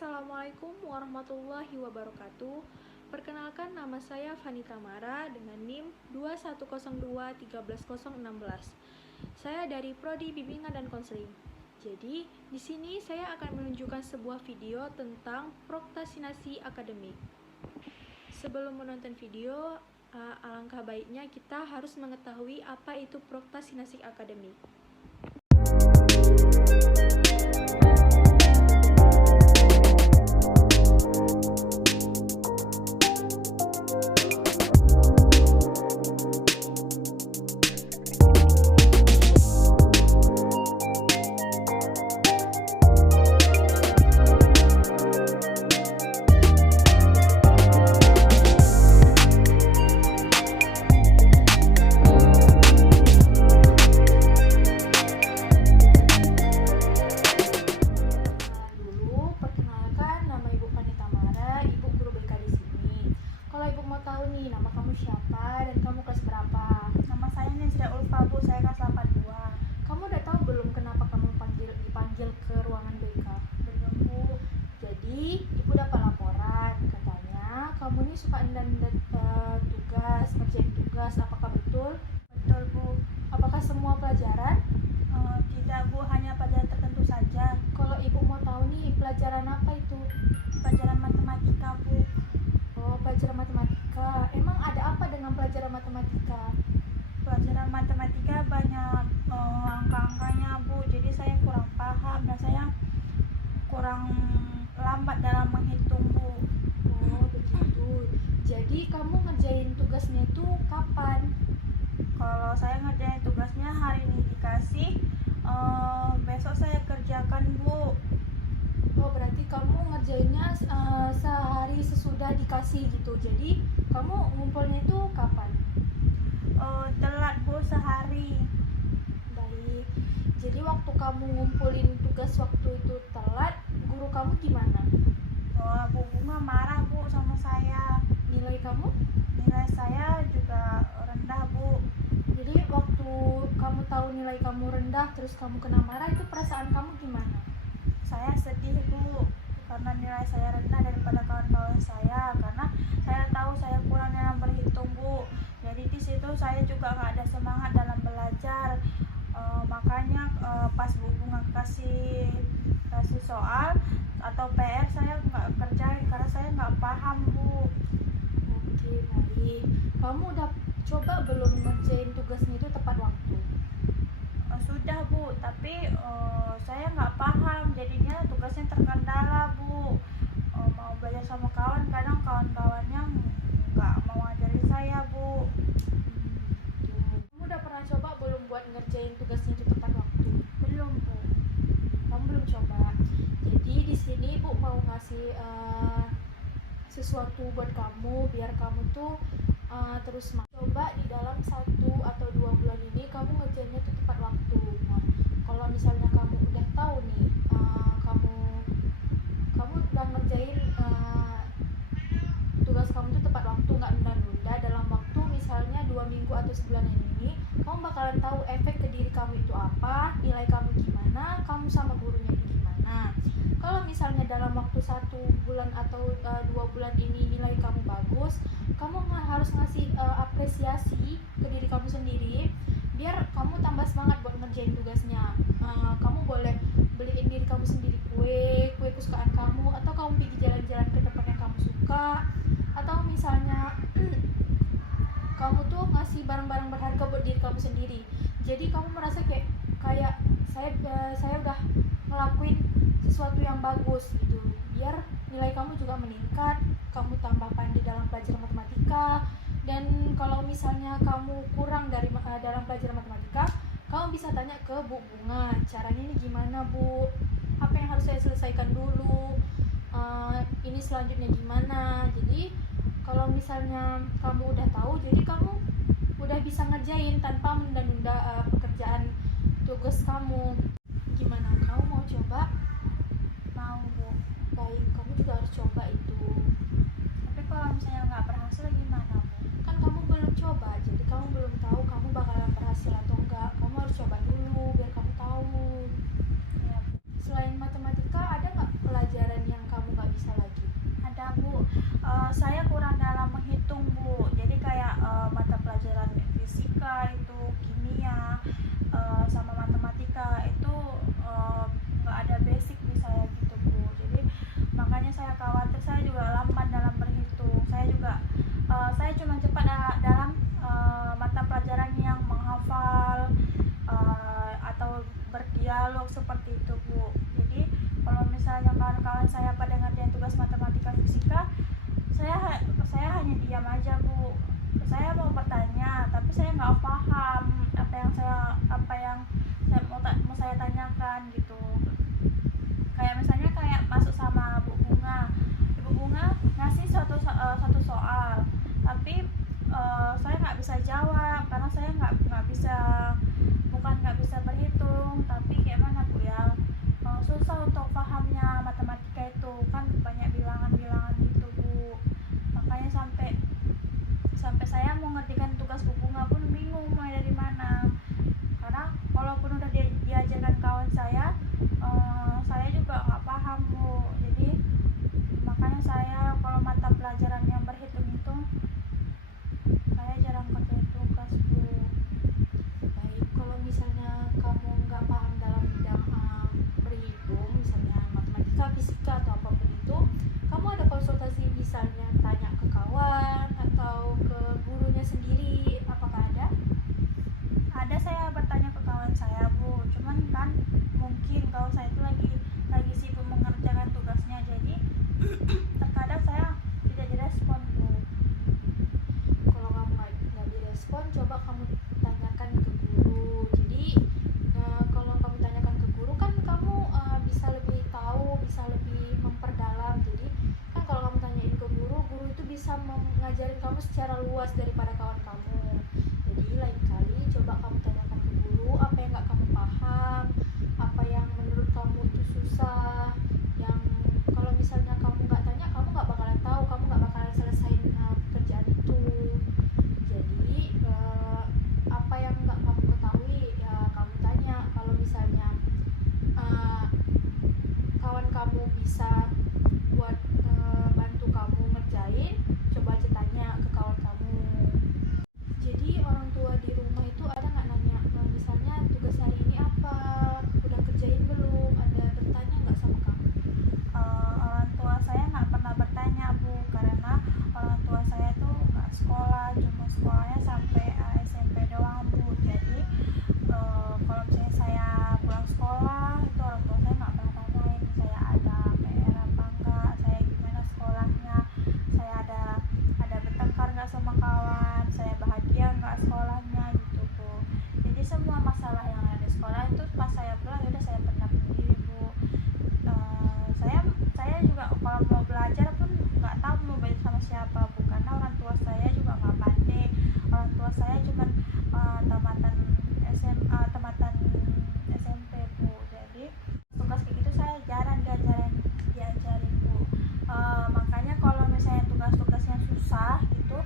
Assalamualaikum warahmatullahi wabarakatuh. Perkenalkan, nama saya Fani Tamara dengan NIM 2102130016. Saya dari Prodi Bimbingan dan Konseling. Jadi, di sini saya akan menunjukkan sebuah video tentang prokrastinasi akademik. Sebelum menonton video, alangkah baiknya kita harus mengetahui apa itu prokrastinasi akademik. Tahu nih nama kamu siapa dan kamu kelas berapa? Nama saya Nisra Ulfa, Bu. Saya kelas 82. Kamu udah tahu belum kenapa kamu dipanggil ke ruangan BK? Belum, Bu. Jadi, Ibu dapat laporan, katanya kamu ini suka ngedat tugas, ngerjain tugas, apakah betul? Betul, Bu. Apakah semua pelajaran? Tidak, Bu. Hanya pelajaran tertentu saja. Kalau Ibu mau tahu nih, pelajaran apa itu? Pelajaran matematika, Bu. Oh, pelajaran matematika. Emang ada apa dengan pelajaran matematika? Pelajaran matematika banyak angka-angkanya, Bu. Jadi saya kurang paham dan saya kurang lambat dalam menghitung, Bu. Oh, begitu. Jadi kamu ngerjain tugasnya itu kapan? Kalau saya ngerjain tugasnya hari ini dikasih, besok saya kerjakan, Bu. Oh, berarti kamu ngerjainnya sehari sesudah dikasih gitu. Jadi kamu ngumpulnya itu kapan? Telat, Bu, sehari. Baik. Jadi waktu kamu ngumpulin tugas waktu itu telat, guru kamu gimana? Bu Bunga marah, Bu, sama saya. Nilai kamu? Nilai saya juga rendah, Bu. Jadi waktu kamu tahu nilai kamu rendah terus kamu kena marah, itu perasaan kamu gimana? Saya sedih, Bu, karena nilai saya rendah daripada kawan-kawan saya, karena saya tahu saya kurang dalam berhitung, Bu. Jadi di situ saya juga nggak ada semangat dalam belajar. Makanya pas Bu Bunga kasih soal atau PR, saya nggak kerjain karena saya nggak paham, Bu. Oke, baik. Kamu udah coba belum ngerjain tugasnya itu tepat waktu? Sudah, Bu, tapi saya nggak paham, jadinya tugasnya terkendala, Bu. Mau belajar sama kawan, kadang kawan-kawannya nggak mau ngajarin saya, Bu. Kamu udah pernah coba belum buat ngerjain tugasnya itu tepat waktu? Belum, Bu. Kamu belum coba. Jadi di sini Bu mau ngasih sesuatu buat kamu biar kamu tuh terus coba di dalam 1 atau 2 bulan ini kamu ngerjainnya tuh tepat waktu. Nah, kalau misalnya kamu udah tahu nih kamu udah ngerjain tugas kamu tuh tepat waktu, nggak nunda-nunda, dalam waktu misalnya 2 minggu atau sebulan ini, kamu bakalan tahu efek ke diri kamu itu apa, nilai kamu gimana, kamu sama gurunya itu gimana. Kalau misalnya dalam waktu 1 bulan atau 2 bulan ini nilai kamu bagus, kamu harus ngasih apresiasi ke diri kamu sendiri biar kamu tambah semangat buat ngerjain tugasnya. Kamu boleh beliin diri kamu sendiri kue kesukaan kamu, atau kamu pergi jalan-jalan ke tempat yang kamu suka, atau misalnya kamu tuh ngasih barang-barang berharga buat diri kamu sendiri. Jadi kamu merasa kayak saya udah ngelakuin sesuatu yang bagus gitu, biar nilai kamu juga meningkat, kamu tambah pandai dalam pelajaran matematika. Dan kalau misalnya kamu kurang dalam pelajaran matematika, kamu bisa tanya ke Bu Bunga, caranya ini gimana, Bu, apa yang harus saya selesaikan dulu, ini selanjutnya gimana. Jadi kalau misalnya kamu udah tahu, jadi kamu udah bisa ngerjain tanpa menunda-nunda pekerjaan tugas kamu. Gimana, kamu mau coba? Mau, Bu. Baik, kamu juga harus coba itu. Tapi kalau misalnya nggak berhasil gimana, Bu? Kan kamu belum coba, jadi kamu belum tahu kamu bakalan berhasil atau enggak. Kamu harus coba dulu biar kamu tahu. Ya, Bu. Selain matematika, ada nggak pelajaran yang kamu Saya kurang dalam menghitung Bu, jadi kayak mata pelajaran fisika itu, kimia, sama matematika itu nggak ada basic di saya gitu Bu. Jadi makanya saya khawatir saya juga lamban dalam berhitung. Saya cuma cepat dalam mata pelajaran yang menghafal atau berdialog seperti itu Bu. Jadi kalau misalnya kawan-kawan saya pada ngerjain tugas matematika fisika, saya hanya diam aja Bu. Saya mau bertanya tapi saya nggak paham apa yang mau saya tanyakan gitu. Kayak misalnya kayak masuk sama Bu Bunga, Ibu Bunga ngasih satu soal, tapi saya nggak bisa jawab karena saya nggak bisa berhitung, tapi kayak mana Bu ya, susah untuk pahamnya matematika itu kan banyak bilangan-bilangan gitu Bu. Makanya sampai saya mau ngerjakan tugas Bu Bunga pun bingung mulai dari mana, karena walaupun udah diajarkan kawan saya juga nggak paham Bu. Jadi makanya saya kalau mata pelajaran yang berhitung-hitung saya jarang kerjain tugas Bu. Baik, kalau misalnya kamu nggak paham dalam bidang berhitung, misalnya matematika, fisika atau apapun itu, kamu ada konsultasi misalnya tanya ke kawan atau ke gurunya sendiri, apakah ada? Ada, saya bertanya ke kawan saya Bu, cuman kan mungkin kawan saya itu lagi sibuk mengerjakan tugasnya, jadi terkadang saya tidak direspon Bu. Kalau kamu nggak direspon, coba kamu tanyakan ke guru. Jadi kalau kamu tanyakan ke guru kan kamu bisa lebih tahu, bisa lebih memperdalam. Jadi kan kalau kamu tanyain ke guru, guru itu bisa mengajarin kamu secara luas daripada kawan kamu. Jadi lain kali coba kamu tanyakan ke guru apa yang nggak kamu paham, apa yang menurut kamu itu susah, yang kalau misalnya kamu nggak tanya, kamu nggak bakalan tahu, kamu nggak bakalan selesain pekerjaan itu. Jadi apa yang nggak kamu ketahui ya kamu tanya. Kalau misalnya kawan kamu bisa buat bantu kamu ngerjain, coba aja tanya ke kawan kamu. Jadi orang tua di rumah itu ada nggak nanya misalnya tugas hari ini apa, udah kerjain belum, ada bertanya nggak sama kamu? Orang tua saya nggak pernah bertanya Bu, karena orang tua saya tuh nggak sekolah, cuma sekolahnya sampai SMP doang Bu. Jadi kalau misalnya saya pulang sekolah itu orang tua saya nggak pernah tanyain saya ada PR apa enggak, saya gimana sekolahnya, saya ada bertengkar nggak sama kawan, saya bahagia nggak sekolahnya gitu Bu. Jadi semua masalah yang ada di sekolah itu pas saya pulang udah saya pendam sendiri Bu. Saya juga kalau mau belajar pun nggak tahu mau belajar sama siapa Bu, karena orang tua saya juga nggak pandai. Orang tua saya cuma tamatan SMA, tamatan SMP Bu. Jadi tugas kayak gitu saya jarang diajarin Bu. Makanya kalau misalnya tugas-tugas yang susah gitu,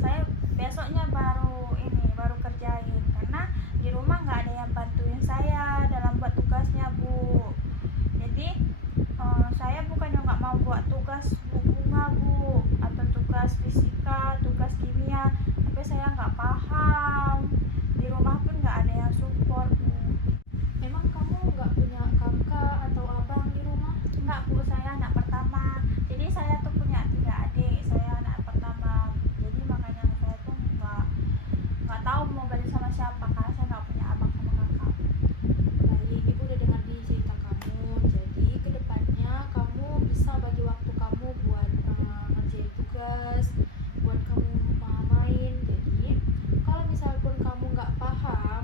saya besoknya baru kerjain, karena di rumah nggak ada yang bantuin saya dalam buat tugasnya Bu. Jadi saya bukannya nggak mau buat tugas Bu Bunga Bu, atau tugas fisika, tugas kimia, tapi saya nggak paham. Di rumah pun nggak ada yang support Bu. Memang kamu nggak punya kakak atau abang di rumah? Nggak Bu, saya anak pertama. Jadi saya tuh punya 3 adik, saya anak pertama. Jadi makanya saya tuh nggak tahu mau belajar sama siapa, karena saya nggak punya abang sama kakak. Baik, ibu udah dengar di cerita kamu. Jadi kedepannya kamu bisa bagi waktu kamu buat ngerjain tugas, buat kamu main. Jadi kalau misalpun kamu nggak paham,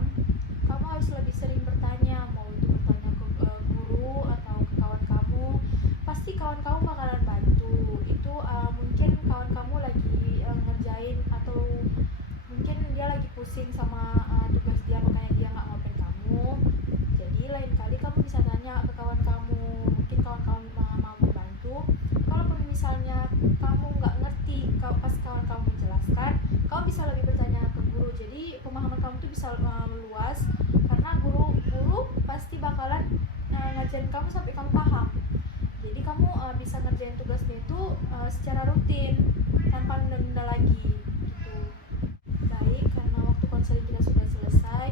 kamu harus lebih sering bertanya, mau itu bertanya ke guru atau ke kawan kamu. Pasti kawan kamu bakalan bantu. Itu mungkin kawan kamu lagi ngerjain, atau mungkin dia lagi pusing sama tugas dia, makanya dia nggak ngapain kamu. Jadi lain kali kamu bisa tanya ke kawan kamu, mungkin kawan kamu mau membantu. Kalaupun misalnya kamu nggak ngerti, pas kawan kamu menjelaskan, kamu bisa lebih bertanya ke guru. Jadi pemahaman kamu tuh bisa luas, karena guru pasti bakalan ngajarin kamu sampai kamu paham. Jadi Jadi kamu bisa ngerjain tugasnya itu secara rutin tanpa nunda-nunda lagi gitu. Baik, karena waktu konseling kita sudah selesai,